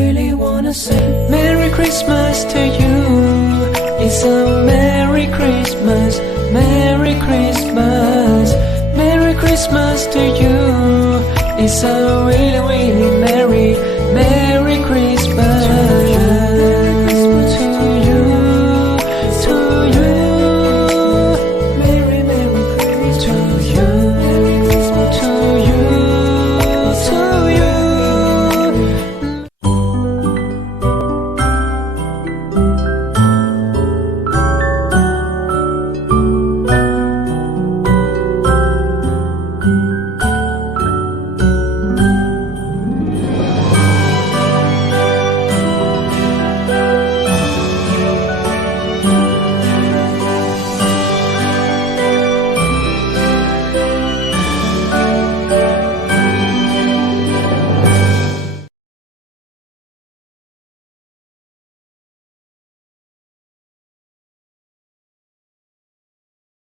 really wanna say Merry Christmas to you. It's a Merry Christmas, Merry Christmas, Merry Christmas to you. It's a really, really Merry